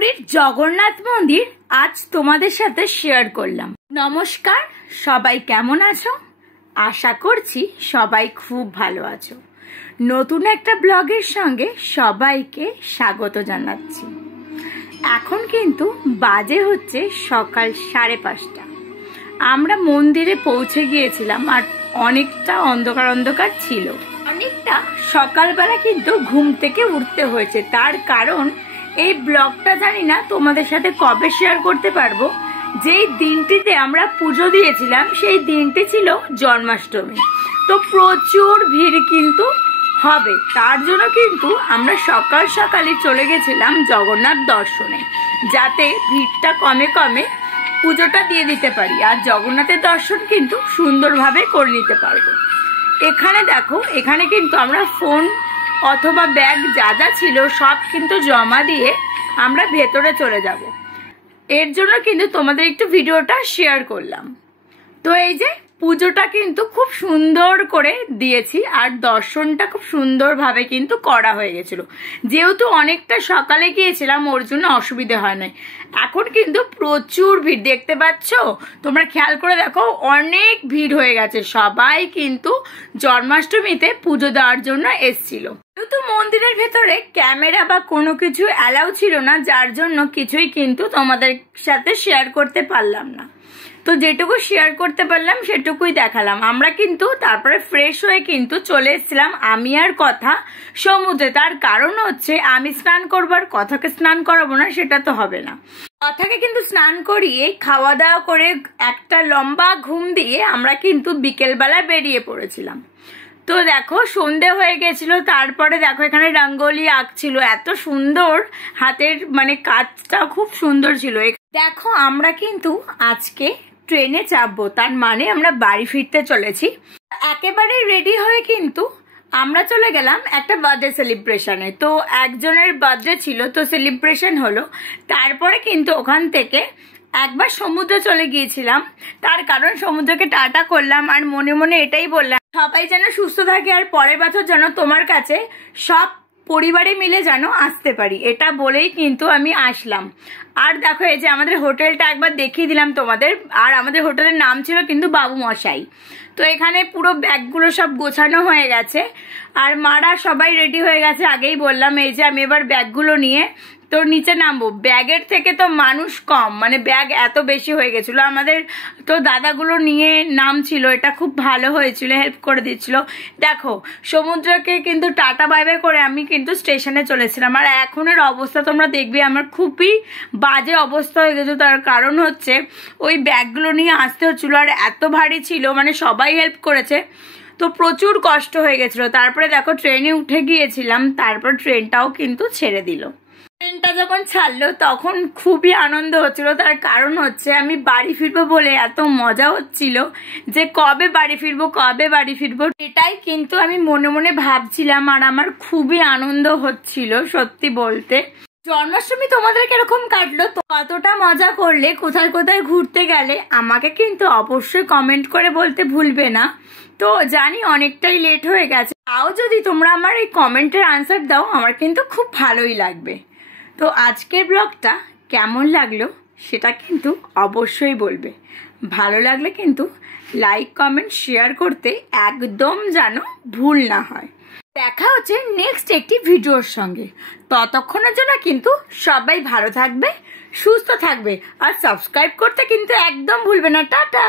পুরীর জগন্নাথ মন্দির আজ তোমাদের সাথে শেয়ার করলাম। নমস্কার, সবাই কেমন আছো? আশা করছি সবাই খুব ভালো আছো। নতুন একটা ব্লগের সঙ্গে সবাইকে স্বাগত জানাচ্ছি। এখন কিন্তু বাজে হচ্ছে সকাল 5:30। আমরা মন্দিরে পৌঁছে গিয়েছিলাম আর অনেকটা অন্ধকার অন্ধকার ছিল। অনেকটা সকালবেলা কিন্তু ঘুম থেকে উঠতে হয়েছে, তার কারণ এই ব্লগটা জানি না তোমাদের সাথে কবে শেয়ার করতে পারবো। যেই দিনটিতে আমরা পুজো দিয়েছিলাম সেই দিনটি ছিল জন্মাষ্টমী, তো প্রচুর ভিড় কিন্তু হবে। তার জন্য কিন্তু আমরা সকাল সকালে চলে গেছিলাম জগন্নাথ দর্শনে, যাতে ভিড়টা কমে কমে পুজোটা দিয়ে দিতে পারি আর জগন্নাথের দর্শন কিন্তু সুন্দরভাবে করে নিতে পারবো। এখানে দেখো, এখানে কিন্তু আমরা ফোন অথবা ব্যাগ যা যা ছিল সব কিন্তু জমা দিয়ে আমরা ভেতরে চলে যাব। এর জন্য কিন্তু তোমাদের একটু ভিডিওটা শেয়ার করলাম। তো এই যে পুজোটা কিন্তু খুব সুন্দর করে দিয়েছি আর দর্শনটা খুব সুন্দরভাবে কিন্তু করা হয়ে গেছিল। যেহেতু অনেকটা সকালে গিয়েছিলাম ওর জন্য অসুবিধে হয় নাই। এখন কিন্তু প্রচুর ভিড় দেখতে পাচ্ছ, তোমরা খেয়াল করে দেখো, অনেক ভিড় হয়ে গেছে। সবাই কিন্তু জন্মাষ্টমীতে পুজো দেওয়ার জন্য এসছিল। যেহেতু মন্দিরের ভেতরে ক্যামেরা বা কোনো কিছু অ্যালাউ ছিল না, যার জন্য কিছুই কিন্তু তোমাদের সাথে শেয়ার করতে পারলাম না। তো যেটুকু শেয়ার করতে পারলাম সেটুকুই দেখালাম। আমরা কিন্তু তারপরে ফ্রেশ হয়ে কিন্তু চলে এসেছিলাম আমি আর কথা সমুদ্রে। তার কারণ হচ্ছে আমি স্নান করবো আর কথাকে স্নান করাবো না, সেটা তো হবে না। কথাকে কিন্তু স্নান করিয়ে খাওয়া দাওয়া করে একটা লম্বা ঘুম দিয়ে আমরা কিন্তু বিকেলবেলা বেরিয়ে পড়েছিলাম। তো দেখো সন্ধে হয়ে গেছিল, তারপরে দেখো এখানে রঙ্গোলি আঁকছিল, এত সুন্দর হাতের মানে কাজটা খুব সুন্দর ছিল। দেখো আমরা কিন্তু আজকে ট্রেনে চাপবো, তার মানে আমরা বাড়ি ফিরতে চলেছি। একেবারে রেডি হয়ে কিন্তু আমরা চলে গেলাম একটা বার্থডে সেলিব্রেশনে। তো একজনের বার্থডে ছিল, তো সেলিব্রেশন হলো। তারপরে কিন্তু ওখান থেকে একবার সমুদ্রে চলে গিয়েছিলাম, তার কারণ সমুদ্রকে টাটা করলাম আর মনে মনে এটাই বললাম সবাই যেন সুস্থ থাকে আর পরের বছর যেন তোমার কাছে সব পরিবারে মিলে যেন আসতে পারি, এটা বলেই কিন্তু আমি আসলাম। আর দেখো এই যে আমাদের হোটেলটা একবার দেখিয়ে দিলাম তোমাদের, আর আমাদের হোটেলের নাম ছিল কিন্তু বাবু মশাই। তো এখানে পুরো ব্যাগগুলো সব গোছানো হয়ে গেছে আর মারা সবাই রেডি হয়ে গেছে, আগেই বললাম। এই যে আমি এবার ব্যাগগুলো নিয়ে তো নিচে নামবো। ব্যাগের থেকে তো মানুষ কম, মানে ব্যাগ এত বেশি হয়ে গেছিলো আমাদের। তো দাদাগুলো নিয়ে নামছিল, এটা খুব ভালো হয়েছিল, হেল্প করে দিচ্ছিল। দেখো সমুদ্রকে কিন্তু টাটা বাই বাই করে আমি কিন্তু স্টেশনে চলেছিলাম। আর এখনের অবস্থা তোমরা দেখবে আমার খুবই বাজে অবস্থা হয়ে গেছে, তার কারণ হচ্ছে ওই ব্যাগগুলো নিয়ে আসতে হচ্ছিলো আর এত ভারী ছিল, মানে সবাই হেল্প করেছে, তো প্রচুর কষ্ট হয়ে গেছিলো। তারপরে দেখো ট্রেনে উঠে গিয়েছিলাম, তারপর ট্রেনটাও কিন্তু ছেড়ে দিল। ট্রেনটা যখন ছাড়লো তখন খুবই আনন্দ হচ্ছিল, তার কারণ হচ্ছে আমি বাড়ি ফিরবো বলে এত মজা হচ্ছিল যে কবে বাড়ি ফিরবো কবে বাড়ি ফিরবো, এটাই কিন্তু আমি মনে মনে ভাবছিলাম আর আমার খুবই আনন্দ হচ্ছিল সত্যি বলতে। জন্মাষ্টমী তোমাদের কিরকম কাটলো, কতটা মজা করলে, কোথায় কোথায় ঘুরতে গেলে আমাকে কিন্তু অবশ্যই কমেন্ট করে বলতে ভুলবে না। তো জানি অনেকটাই লেট হয়ে গেছে, তাও যদি তোমরা আমার এই কমেন্টের আনসার দাও আমার কিন্তু খুব ভালোই লাগবে। তো আজকের ব্লগটা কেমন লাগলো সেটা কিন্তু অবশ্যই বলবে। ভালো লাগলে কিন্তু লাইক কমেন্ট শেয়ার করতে একদম যেন ভুল না হয়। দেখা হচ্ছে নেক্সট একটি ভিডিওর সঙ্গে, ততক্ষণের জন্য কিন্তু সবাই ভালো থাকবে, সুস্থ থাকবে আর সাবস্ক্রাইব করতে কিন্তু একদম ভুলবে না। টাটা।